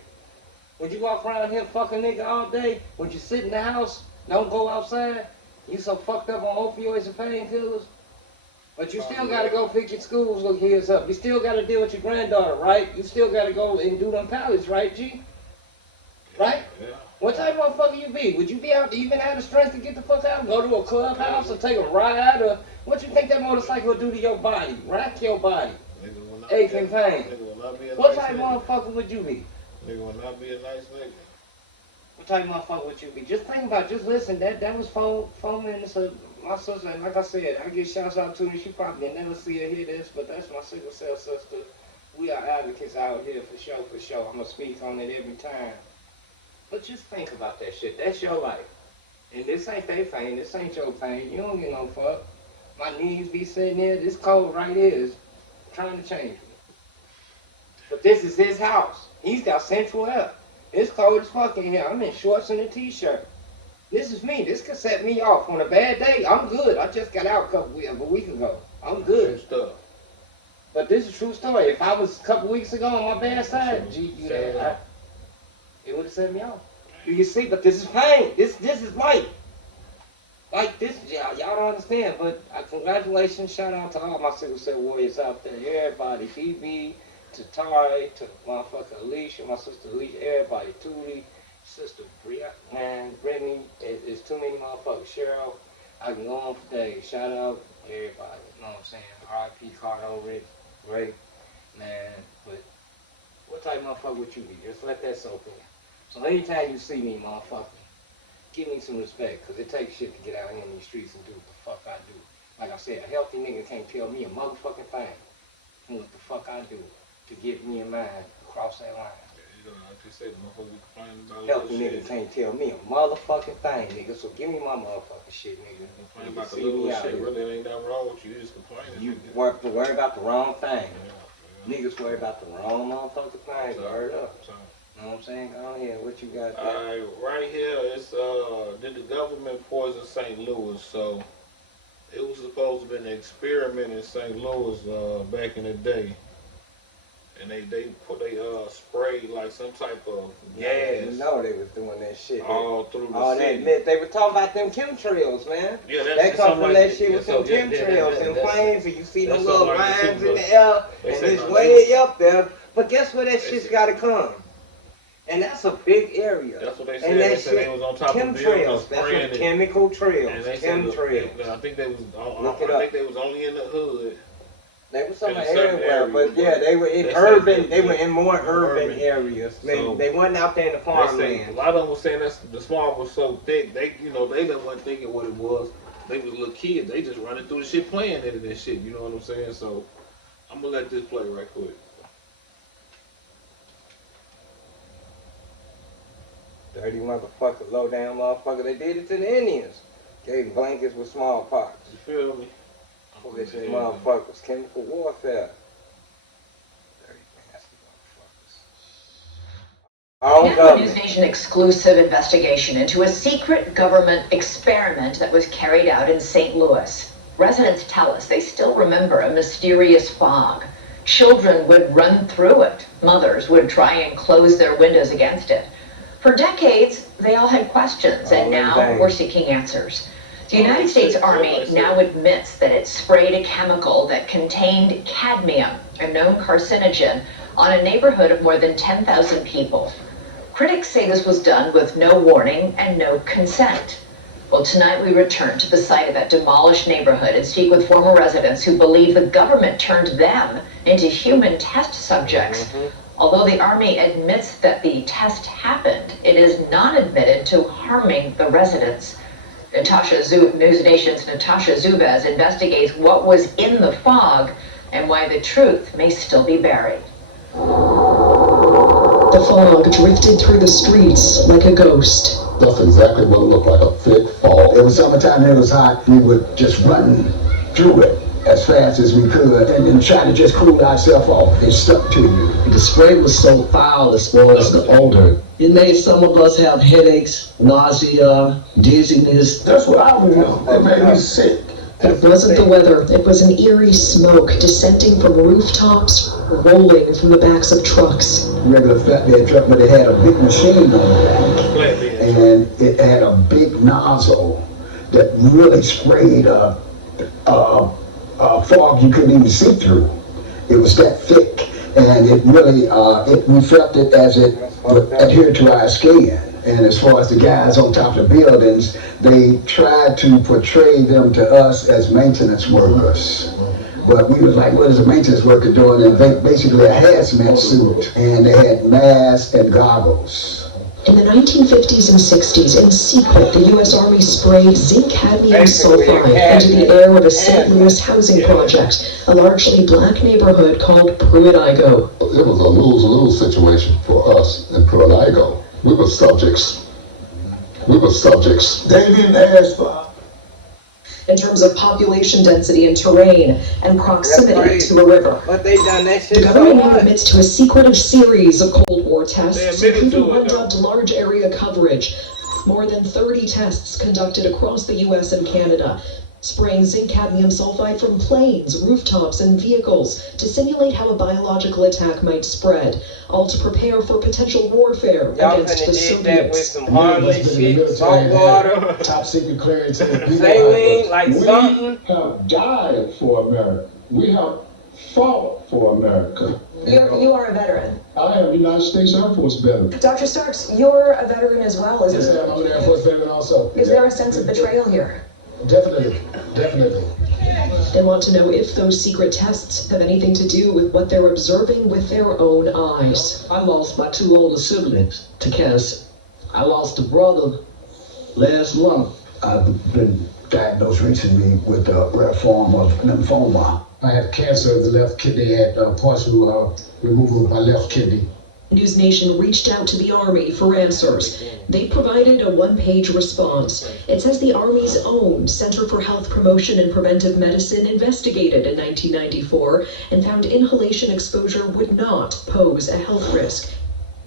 Would you walk around here fucking nigga all day? Would you sit in the house, don't go outside? You so fucked up on opioids and painkillers? But you still gotta go pick your school's kids up. You still gotta deal with your granddaughter, right? You still gotta go and do them pallets, right, G? Right? Yeah. What type of motherfucker you be? Would you be out, even have the strength to get the fuck out and go to a clubhouse or take a ride? Or what you think that motorcycle will do to your body? Rack your body. Ache and pain. What type of motherfucker would you be? Nigga will not be a nice nigga. What type of motherfucker would you be? Just think about it. Just listen. That was 4 minutes of my sister. And like I said, I give shouts out to her. She probably never see or hear this, but that's my Sickle Cell sister. We are advocates out here for sure, for sure. I'm going to speak on it every time. But just think about that shit. That's your life. And this ain't their pain. This ain't your pain. You don't get no fuck. My knees be sitting there. This cold right here is trying to change me. But this is his house. He's got central air. It's cold as fuck in here. I'm in shorts and a t-shirt. This is me. This could set me off on a bad day. I'm good. I just got out a week ago. I'm good. True stuff. But this is a true story. If I was a couple weeks ago on my bad side, gee, it would have set me off. Do you see? But this is pain. This is life. Like this, y'all don't understand. But congratulations, shout out to all my Sickle Cell warriors out there. Everybody, BB, to Tari, to motherfucker Alicia, my sister Alicia, everybody, Tootie, sister Bria, man, Brittany, it's too many motherfuckers. Cheryl, I can go on for days. Shout out everybody, you know what I'm saying? R.I.P. Cardo, Rick, Ray, man, but what type of motherfucker would you be? Just let that soak in. So anytime you see me, motherfucker, give me some respect, because it takes shit to get out here in these streets and do what the fuck I do. Like I said, a healthy nigga can't tell me a motherfucking thing from what the fuck I do to get me in mind across that line. Healthy nigga can't tell me a motherfucking thing, nigga. So give me my motherfucking shit, nigga. Complain about the little shit. Really ain't nothing wrong with you. You just complaining. You worry about the wrong thing. Yeah. Niggas worry about the wrong motherfucking thing. Word up. You know what I'm saying? Go on here. What you got there? Alright, right here it's did the government poison St. Louis? So it was supposed to be an experiment in St. Louis back in the day. And they sprayed like some type of gas. You know they was doing that shit. All through the city. They were talking about them chemtrails, man. Yeah, they come from that shit with them chemtrails and flames, and you see them little lines in the air, and it's way up there. But guess where that shit's got to come? And that's a big area. That's what they said. They said they was on top of buildings. That's what chemical trails. Chemtrails. I think they was only in the hood. They were somewhere everywhere, but yeah, they were in urban. They were in more urban areas. They wasn't out there in the farmland. A lot of them were saying that the swamp was so thick. They wasn't thinking what it was. They was little kids. They just running through the shit, playing into this shit. You know what I'm saying? So I'm gonna let this play right quick. Dirty motherfucker, low down motherfucker. They did it to the Indians. Gave blankets with smallpox. You feel me? This is motherfuckers. Chemical warfare. Dirty nasty motherfuckers. Now, a News Nation exclusive investigation into a secret government experiment that was carried out in St. Louis. Residents tell us they still remember a mysterious fog. Children would run through it. Mothers would try and close their windows against it. For decades, they all had questions, and now we're seeking answers. The United States Army now admits that it sprayed a chemical that contained cadmium, a known carcinogen, on a neighborhood of more than 10,000 people. Critics say this was done with no warning and no consent. Well, tonight we return to the site of that demolished neighborhood and speak with former residents who believe the government turned them into human test subjects. Although the Army admits that the test happened, it is not admitted to harming the residents. News Nation's Natasha Zubez investigates what was in the fog and why the truth may still be buried. The fog drifted through the streets like a ghost. That's exactly what it looked like, a thick fog. It was summertime and it was hot. We would just run through it as fast as we could and try to just cool ourselves off. It stuck to you. The spray was so foul as far as the odor. It made some of us have headaches, nausea, dizziness. That's what I remember. It made me sick. It wasn't the weather. It was an eerie smoke descending from rooftops, rolling from the backs of trucks. Regular flatbed truck, but it had a big machine on it. And it had a big nozzle that really sprayed fog you couldn't even see through. It was that thick. And it really, we felt it as it adhered to our skin. And as far as the guys on top of the buildings, they tried to portray them to us as maintenance workers. But we was like, what is a maintenance worker doing? And they basically a hazmat suit. And they had masks and goggles. In the 1950s and 60s, in secret, the U.S. Army sprayed zinc cadmium sulfide into the air of a St. Louis housing project, a largely black neighborhood called Pruitt-Igoe. It was a lose-lose situation for us in Pruitt-Igoe. We were subjects. They didn't ask for. In terms of population density and terrain and proximity to a river. But they done that shit. The government now admits to a secretive series of Cold War tests, including one dubbed large area coverage. More than 30 tests conducted across the U.S. and Canada, spraying zinc cadmium sulfide from planes, rooftops, and vehicles to simulate how a biological attack might spread, all to prepare for potential warfare against the Soviets. That with some hardly shit, salt water, top secret clearance, saline, like something. We have died for America. We have fought for America. You are a veteran. I am a United States Air Force veteran. Dr. Starks, you're a veteran as well, isn't Yes, I'm an Air Force veteran also. Is there a sense of betrayal here? Definitely. They want to know if those secret tests have anything to do with what they're observing with their own eyes. I lost my two older siblings to cancer. I lost a brother last month. I've been diagnosed recently with a rare form of lymphoma. I had cancer of the left kidney, had partial removal of my left kidney. News Nation reached out to the Army for answers. They provided a one-page response. It says the Army's own Center for Health Promotion and Preventive Medicine investigated in 1994 and found inhalation exposure would not pose a health risk.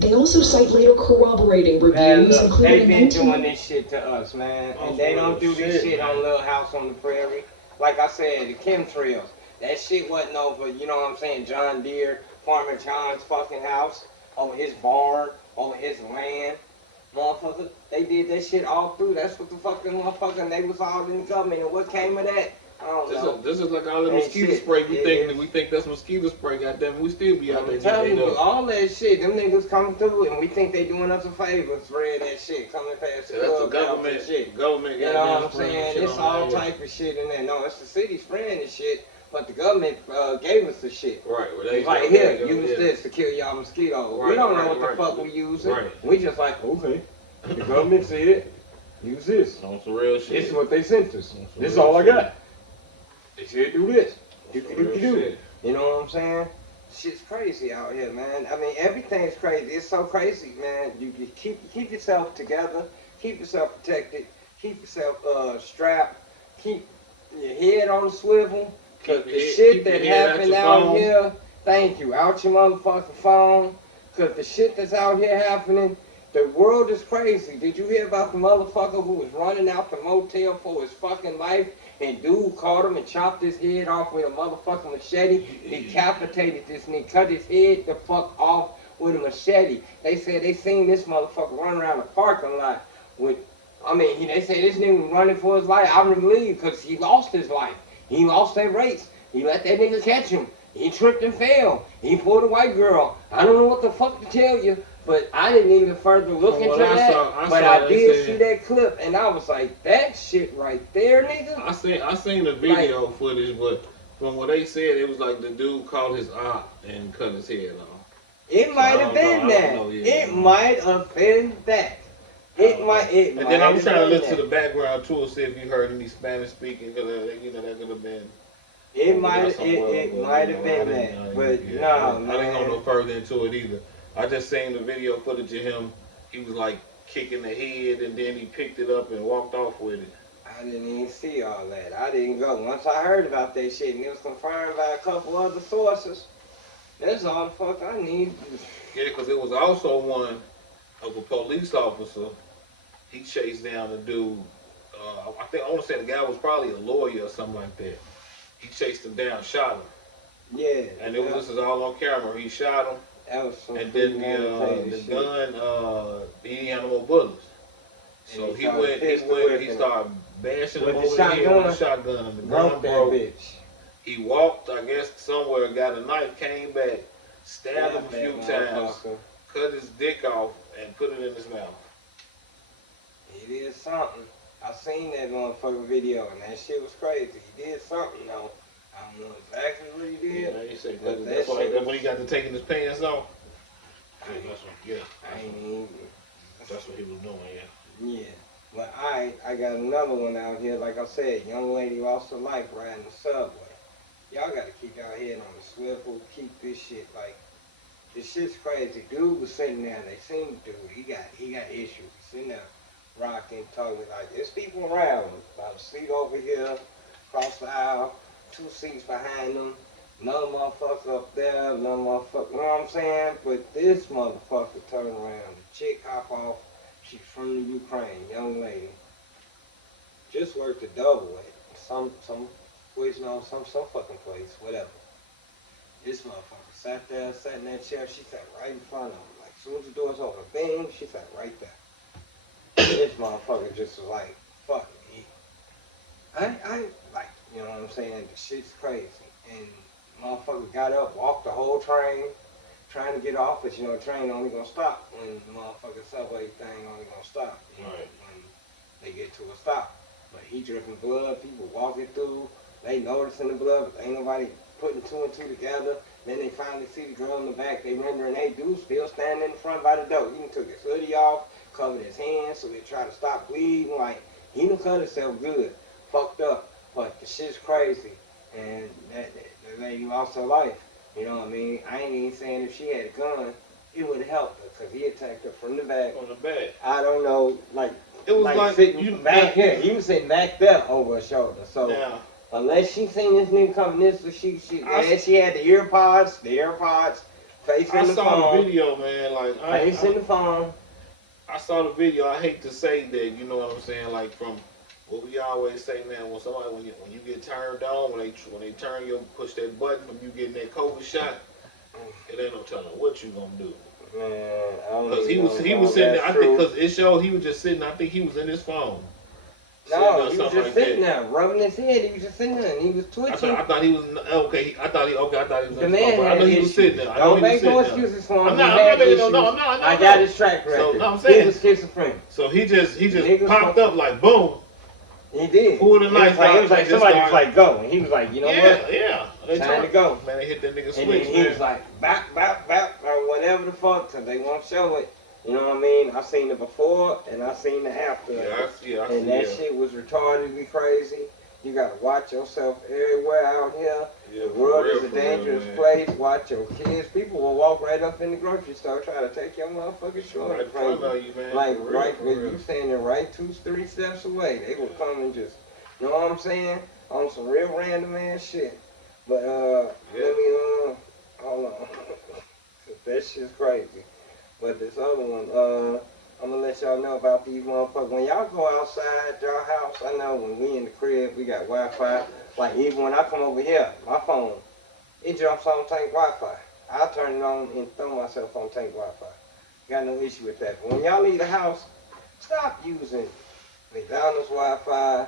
They also cite later corroborating reviews, including they been doing this shit to us, man. And they don't do this shit on Little House on the Prairie. Like I said, the chemtrails. That shit wasn't over, you know what I'm saying, John Deere, Farmer John's fucking house. Over his barn, over his land. Motherfucker, they did that shit all through. That's what the fucking motherfucker, and they was all in the government. And what came of that? I don't know. This is like all the mosquito spray. We think that's mosquito spray. Goddamn, we still be out there. Telling you, all that shit, them niggas come through, and we think they doing us a favor, spread that shit, coming past the that's the government shit. Government, you know what I'm saying? It's all type of shit in there. No, it's the city spraying this shit. But the government gave us the shit. Right. Well, they like, here, use this to kill y'all mosquitoes. Right, we don't know what the fuck we using. Right. We just like, okay, the government said, use this. On some real shit. This is what they sent us. This is all I got. They said do this. Do. You know what I'm saying? Shit's crazy out here, man. I mean, everything's crazy. It's so crazy, man. You keep yourself together, keep yourself protected, keep yourself strapped, keep your head on the swivel. Cause the shit that happened out here, thank you, out your motherfucking phone. Cause the shit that's out here happening, the world is crazy. Did you hear about the motherfucker who was running out the motel for his fucking life? And dude caught him and chopped his head off with a motherfucking machete. Decapitated this nigga, cut his head the fuck off with a machete. They said they seen this motherfucker run around the parking lot with, they said this nigga was running for his life. I believe because he lost his life. He lost that race. He let that nigga catch him. He tripped and fell. He pulled a white girl. I don't know what the fuck to tell you. But I didn't even further look into that. I did see that clip, and I was like, that shit right there, nigga. I seen the video footage, but from what they said, it was like the dude called his aunt and cut his head off. It might have been that. It might have been that. It might. And then I'm trying to listen to the background too, see if you heard any Spanish speaking, because that could have been. It might have been that, but no, man. I didn't go no further into it either. I just seen the video footage of him. He was like kicking the head, and then he picked it up and walked off with it. I didn't even see all that. I didn't go. Once I heard about that shit, and it was confirmed by a couple other sources, that's all the fuck I need. Yeah, because it was also one of a police officer. He chased down a dude. I want to say the guy was probably a lawyer or something like that. He chased him down, shot him. Yeah. And this is all on camera. He shot him. And then the gun, he didn't have no more bullets. So he started bashing him over the head with a shotgun, and the gun broke. He walked, I guess, somewhere, got a knife, came back, stabbed him a few times, cut his dick off, and put it in his mouth. He did something. I seen that motherfucking video, and that shit was crazy. He did something, though. I don't know exactly what he did. Yeah, you say that's when he got to taking his pants off. I ain't even. That's what he was doing, yeah. Yeah. But I got another one out here. Like I said, young lady lost her life riding the subway. Y'all got to keep y'all head on the swivel. Keep this shit this shit's crazy. Dude was sitting there. They seen the dude. He got issues. He's sitting there rocking, talking like there's people around. About a seat over here, across the aisle. 2 seats behind them, another motherfucker up there, another motherfucker, you know what I'm saying? But this motherfucker turned around, the chick hop off, she's from the Ukraine, young lady. Just worked a double at some fucking place, whatever. This motherfucker sat in that chair, she sat right in front of him. Like, as soon as the doors open, bang, she sat right there. This motherfucker just was like, fuck me. You know what I'm saying? The shit's crazy. And motherfucker got up, walked the whole train, trying to get off, but the train only gonna stop when the motherfucking subway thing only gonna stop. When they get to a stop. But he dripping blood, people walking through, they noticing the blood, but ain't nobody putting 2 and 2 together. Then they finally see the girl in the back, they rendering, hey, dude still standing in the front by the door. He done took his hoodie off, covered his hands, so they try to stop bleeding. Like, he done cut himself good, fucked up. But the shit's crazy, and that lady lost her life. You know what I mean? I ain't even saying if she had a gun, it would have helped her, because he attacked her from the back. On the back. I don't know, it was like sitting back here. He was sitting back there over her shoulder. So unless she seen this nigga coming this way, she had the earpods facing the phone. I saw the video, man. Facing the phone. I saw the video. I hate to say that, you know what I'm saying, like from what we always say, man, when you get turned on, when they turn you, push that button, when you getting that COVID shot, it ain't no telling what you gonna do. Man, because he was sitting there. I think because it showed he was just sitting. I think he was in his phone. No, he was just sitting there, rubbing his head. He was just sitting there, and he was twitching. I thought he was okay. I thought he was. The man I know he was sitting there. Don't make no excuses for him. I'm not. I got his track record. So, no, I'm saying he was schizophrenic. So he just popped up like boom. He did. Pulled a knife out. It was like somebody was like, go. And he was like, you know what? Yeah. Time to go. Man, they hit that nigga switch. And then he was like, bap, bap, bap, or whatever the fuck, because they won't show it. You know what I mean? I seen it before, and I seen the after. And that shit was retardedly crazy. You gotta watch yourself everywhere out here. The world is a dangerous place. Watch your kids. People will walk right up in the grocery store trying to take your motherfucking short. Right in front of you, man. Like, For real, right, for when real. you standing right 2-3 steps away, they will come and just, you know what I'm saying? On some real random ass shit. But, let me, hold on. That shit's crazy. But this other one, I'm gonna let y'all know about these motherfuckers. When y'all go outside your house, I know when we in the crib, we got Wi-Fi. Like, even when I come over here, my phone, it jumps on tank Wi-Fi. I'll turn it on and throw myself on tank Wi-Fi. Got no issue with that. But when y'all leave the house, stop using McDonald's Wi-Fi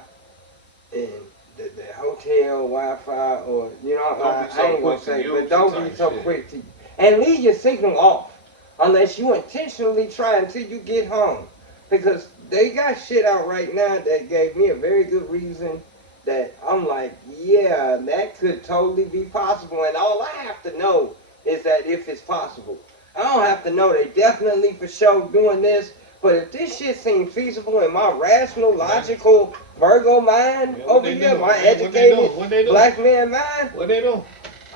and the hotel Wi-Fi, or, you know, I ain't gonna say, but don't be so quick to, and leave your signal off. Unless you intentionally try until you get home. Because they got shit out right now that gave me a very good reason that I'm like, yeah, that could totally be possible. And all I have to know is that if it's possible. I don't have to know they definitely for sure doing this. But if this shit seems feasible in my rational, logical Virgo mind over here, my educated black man mind, what they doing?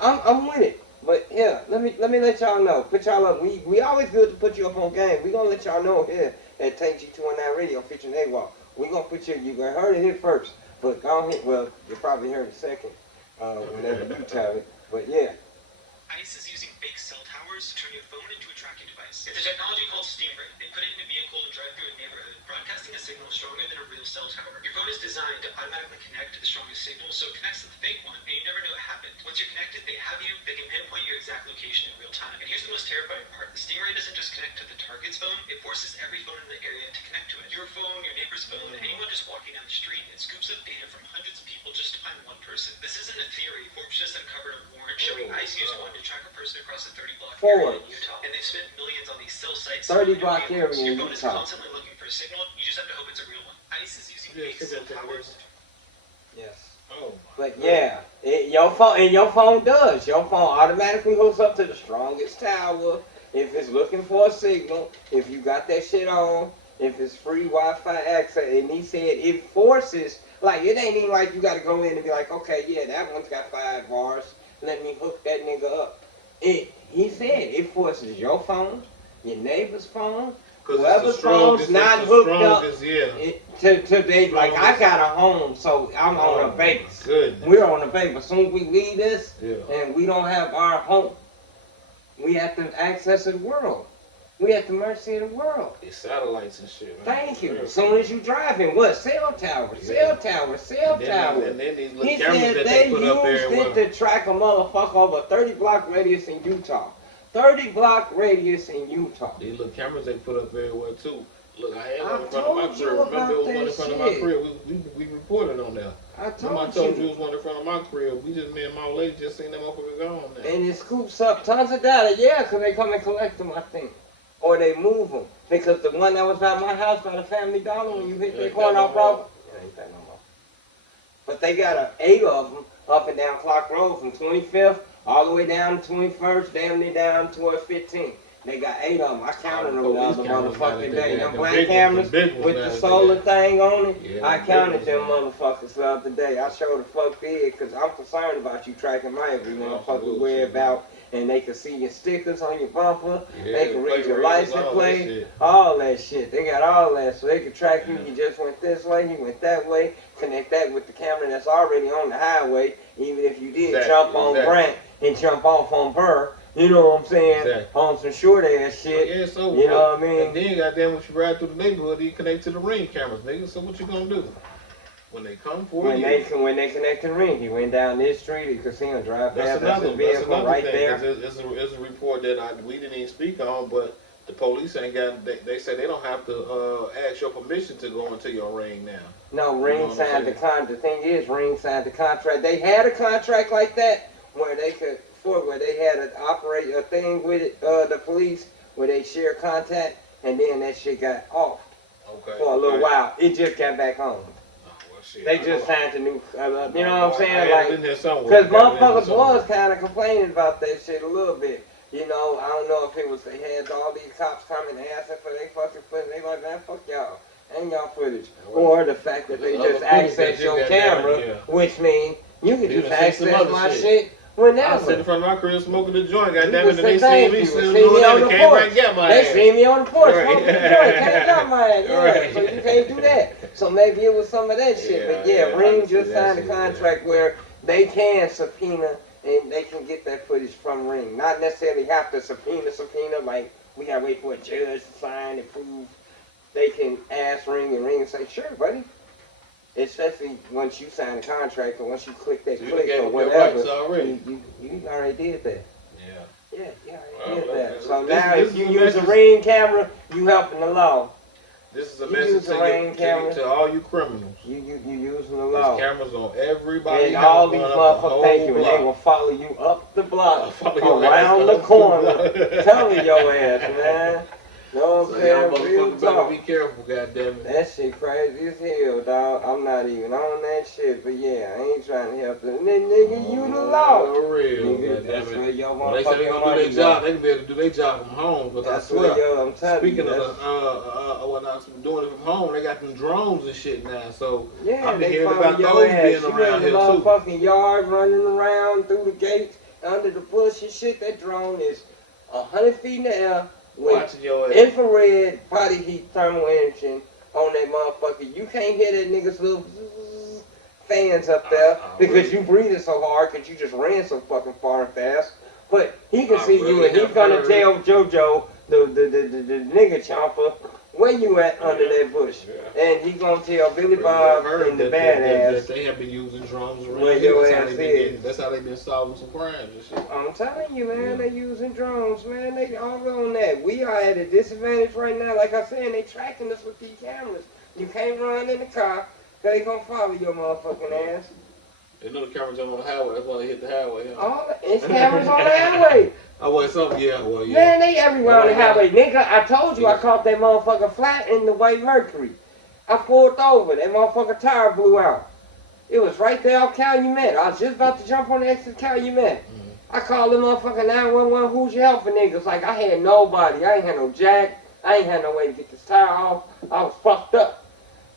I'm with it. But yeah, let me let y'all know. Put y'all up. We always good to put you up on game. We gonna let y'all know here at Tank G219 Radio featuring A-Walk. We gonna put you heard it here first. But go ahead, well, you probably heard it second, whenever you tell it. But yeah. ICE is using fake cell towers to turn your phone into a tracking device. It's a technology called Stingray. They put it in a vehicle and drive through a neighborhood, broadcasting a signal stronger than a real cell tower. Your phone is designed to automatically connect to the strongest signal, so it connects to the fake one, and you never know what happened. Once you're connected, they have you, they can pinpoint your exact location in real time. And here's the most terrifying part. The Stingray doesn't just connect to the target's phone, it forces every phone in the area to connect to it. Your phone, your neighbor's phone, anyone just walking down the street. It scoops up data from hundreds of people just to find one person. This isn't a theory. Forbes just uncovered a warrant showing ICE used one to track a person across a 30-block area in Utah. And they've spent millions on these cell sites. 30-block area in Your phone is Utah. constantly looking for a signal. You just have to hope it's a real one. ICE is using fake cell towers. Yes. Oh. But yeah, your phone does. Your phone automatically hooks up to the strongest tower. If it's looking for a signal, if you got that shit on, if it's free Wi-Fi access, and he said it forces, like, it ain't even like you gotta go in and be like, okay, yeah, that one's got 5 bars, let me hook that nigga up. He said it forces your phone, your neighbor's phone, whoever's phone's not hooked up to they, like, I got a home, so I'm on a base. Good. We're on a base. As soon as we leave this, and we don't have our home, we have to access the world. We at the mercy of the world. It's satellites and shit, man. Thank you. As soon as you driving, what? Cell towers, cell towers, cell towers. And then these little He cameras said that they put up there. used it to track a motherfucker over a 30-block radius in Utah. 30-block radius in Utah. These little cameras they put up everywhere too. Look, I had one in front of my told you crib. Remember, about it was one in that front of my shit. crib. We reported on that. I told you it was one in front of my crib. We just, me and my old lady just seen that motherfucker gone now. And it scoops up tons of data. Yeah, because they come and collect them, I think. Or they move them. Because the one that was by my house by the Family Dollar, when you hit that corner off problem, it ain't that no more. But they got 8 of them up and down Clock Road from 25th all the way down to 21st, damn near down towards 15th. They got 8 of them. I counted them the other motherfucking day. Them black cameras with the solar thing on it. I counted them motherfuckers the other day. I sure the fuck did, because I'm concerned about you tracking my every motherfucker whereabout. And they can see your stickers on your bumper. They can read your license plate. All that shit. They got all that. So they can track you. You just went this way. You went that way. Connect that with the camera that's already on the highway. Even if you did jump on Grant and jump off on Burr. You know what I'm saying? On some short ass shit. Yeah, so you know what I mean? And then goddamn, when you ride through the neighborhood, you connect to the Ring cameras, nigga. So what you gonna do? When they come for when you. When they connect to the Ring, he went down this street, you could see him drive past That's his vehicle right thing, there. It's a report that we didn't even speak on, but the police ain't got. They say they don't have to ask your permission to go into your Ring now. No, Ring signed the contract. The thing is, Ring signed the contract. They had a contract like that where they could, where they had to operate a thing with it, the police, where they share contact, and then that shit got off for a little while. It just got back on. They just signed a new, you know what I'm saying? Like, because motherfuckers was kind of complaining about that shit a little bit. You know, I don't know if it was they had all these cops coming and asking for their fucking footage. They like, man, fuck y'all. Ain't y'all footage. Or the fact that they just access your camera, which means you can just access my shit Whenever. I was sitting in front of my crib smoking the joint. Goddamn it, and They they see me sitting doing that and came right and got my ass. They see me on the porch Right. smoking the joint, can't got my ass. Yeah, Right. so you can't do that. So maybe it was some of that shit. But yeah, Ring just signed a contract where they can subpoena and they can get that footage from Ring. Not necessarily have to subpoena like we gotta wait for a judge to sign and prove. They can ask Ring and Ring and say, sure, buddy. Especially once you sign a contract or once you click that click or whatever. You already did that. Yeah, you already did that. So now if you use a Ring camera, you helping the law. This is a You message use a Ring camera. to all you criminals. You using the law. There's cameras on everybody. And all these motherfuckers thank you, and they gonna follow you up the block, around the corner, telling your ass, man. No, So man, y'all real motherfuckers better talk. be careful, goddammit. That shit crazy as hell, dog. I'm not even on that shit, but yeah, I ain't trying to help them. Nigga, you the law. For real, Nigga, that's goddammit. where your When they say they motherfucking gonna do money their job, go. they can be able to do their job from home. Because I That's swear, where, yo, I'm telling speaking you, of what not doing it from home, they got them drones and shit now. So Yeah, I've been they hearing follow about your those ass. being You around in the here too. motherfucking yard running around through the gates, under the bush and shit. That drone is 100 feet in the air with Watching your ass. infrared body heat thermal imaging on that motherfucker. You can't hear that nigga's little fans up there because you breathing so hard because you just ran so fucking far and fast. But he can see you and he's gonna tell JoJo, the nigga chomper, where you at under that bush. And he gonna tell Billy Bob and the badass They have been using drones around where here. your That's how ass they been is. getting- That's how they been solving some crimes and shit. I'm telling you, man, they using drones, man. They all on that. We are at a disadvantage right now. Like I said, they tracking us with these cameras. You can't run in the car, cause they gonna follow your motherfucking ass. They know the cameras on the highway. That's why they hit the highway. Huh? Oh, it's cameras on the highway. Oh, well, something, yeah. Well, yeah. Man, they everywhere on the Oh, yeah. highway. Nigga, I told you I caught that motherfucker flat in the White Mercury. I pulled over. That motherfucker tire blew out. It was right there off Calumet. I was just about to jump on the exit of Calumet. I called the motherfucker 911. Who's your helping niggas? Like, I had nobody. I ain't had no jack. I ain't had no way to get this tire off. I was fucked up.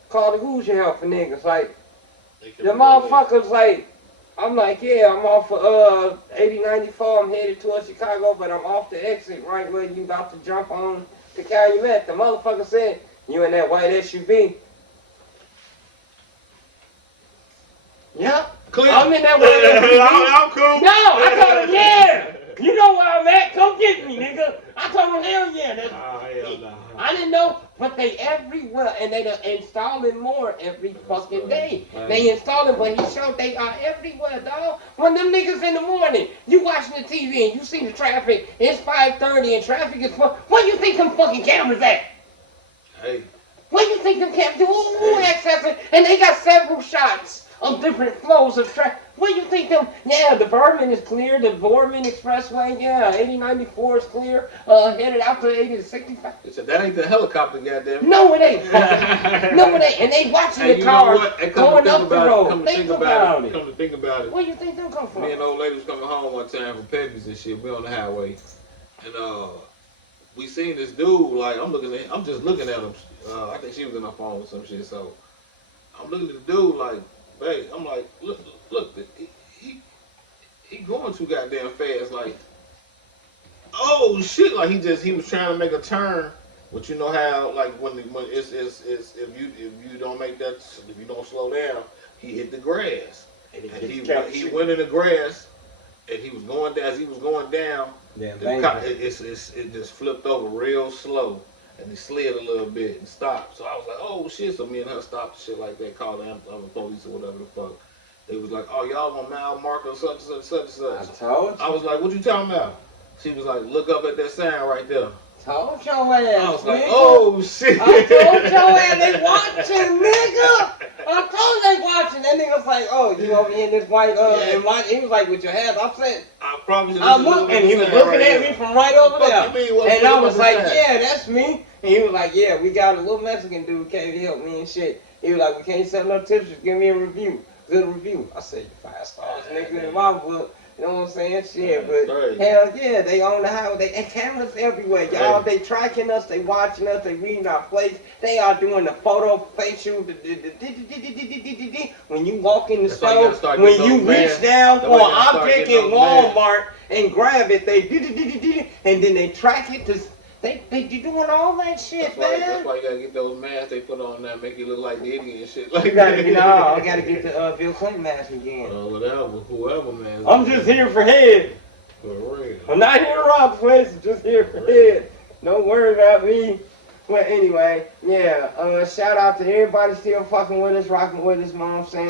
Called the who's your helping niggas? Like, the motherfuckers like, I'm like, yeah, I'm off of 8094. I'm headed towards Chicago, but I'm off the exit right where you about to jump on the Calumet. The motherfucker said, you in that white SUV? Yep. Clear. I'm in that white SUV. I'm cool. No, I told him, yeah. You know where I'm at. Come get me, nigga. I told him, hell yeah. Hell nah. I didn't know, but they everywhere, and they installing more every fucking day. They installing, but he showed they are everywhere, dog. When them niggas in the morning, you watching the TV and you see the traffic, it's 5:30 and traffic is full. Where you think them fucking cameras at? Hey. Where you think them cameras? Who accessing? And they got several shots of different flows of traffic. Where you think them? Yeah, the Berman is clear. The Borman Expressway, yeah, 8094 is clear. Headed out to 80 to 65. They said, that ain't the helicopter, goddamn. No, it ain't. No, it ain't. And they watching Hey, the you know cars what? Hey, going up the road. Come to think about it. Come to think about it. Where you think them come from? Me and the old lady was coming home one time from Peppies and shit. We on the highway, and we seen this dude. Like I'm just looking at him. I think she was in her phone or some shit. So I'm looking at the dude like, babe. I'm like, look, he going too goddamn fast. Like, oh shit! Like he was trying to make a turn. But you know how like when it's if you don't make that, if you don't slow down, he hit the grass. And he went in the grass, and he was going down. As he was going down, it just flipped over real slow, and he slid a little bit and stopped. So I was like, oh shit! So me and her stopped shit like that, called the police or whatever the fuck. They was like, oh y'all on mile marker such and such. I told you. I was like, what you talking about? She was like, look up at that sign right there. Told your ass, I was like, nigga. oh shit. I told your ass they watching, nigga. I told they watching. That nigga was like, oh, you over here in this white, and white. He was like, with your hands. I said, I promise you. I looked, and he was looking at me from right over there. And I was like, yeah, that's me. And he was like, yeah, we got a little Mexican dude came to help me and shit. He was like, we can't sell no tips, just give me a review. good review. I say 5 stars, nigga, in my book. You know what I'm saying? Shit, but hell yeah, they own the house. They and cameras everywhere. Y'all, they tracking us, they watching us, they reading our plates. They are doing the photo facial. When you walk in the store, when you reach down for an object in Walmart and grab it, they and then they track it to. They doing all that shit, man. That's why you gotta get those masks they put on that make you look like Diddy and shit like that. I gotta get the Bill Clinton mask again. Whatever, whoever, man. I'm just here for head. For real. I'm not here to rob places, just here for head. Don't worry about me. Well, anyway, yeah. Shout out to everybody still fucking with us, rocking with us, you know what I'm saying?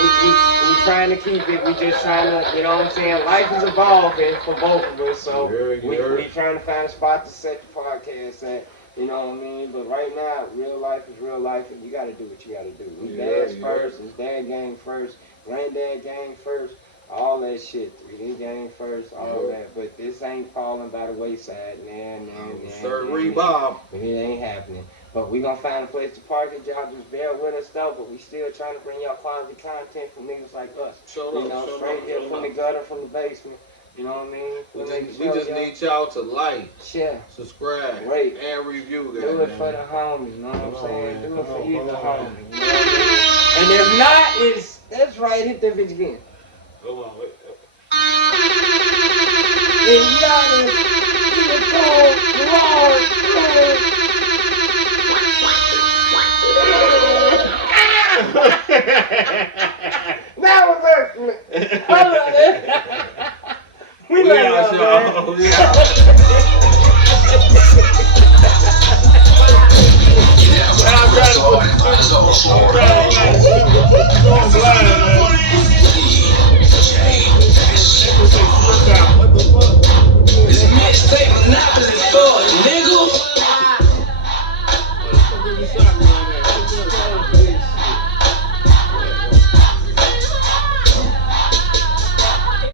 We trying to keep it. We just trying to, you know what I'm saying? Life is evolving for both of us, so we trying to find a spot to set the podcast at. You know what I mean? But right now, real life is real life, and you got to do what you got to do. We dads first, and dad game first, granddad game first, all that shit. 3D game first, all that. But this ain't falling by the wayside, man. Sir Bob. It ain't happening. But we gonna find a place to park it. Y'all just bear with us though. But we still trying to bring y'all quality content from niggas like us. Straight here from the gutter, from the basement. You know what I mean? We just need y'all to like, share, subscribe, and review that. Do it for the homies, you know what I'm saying? Do it for you, the homies. You know what I mean? And if not, that's right, hit that bitch again. Hold on, wait. And you gotta get the phone, Lord. That was excellent. We love y'all, man. I'm trying to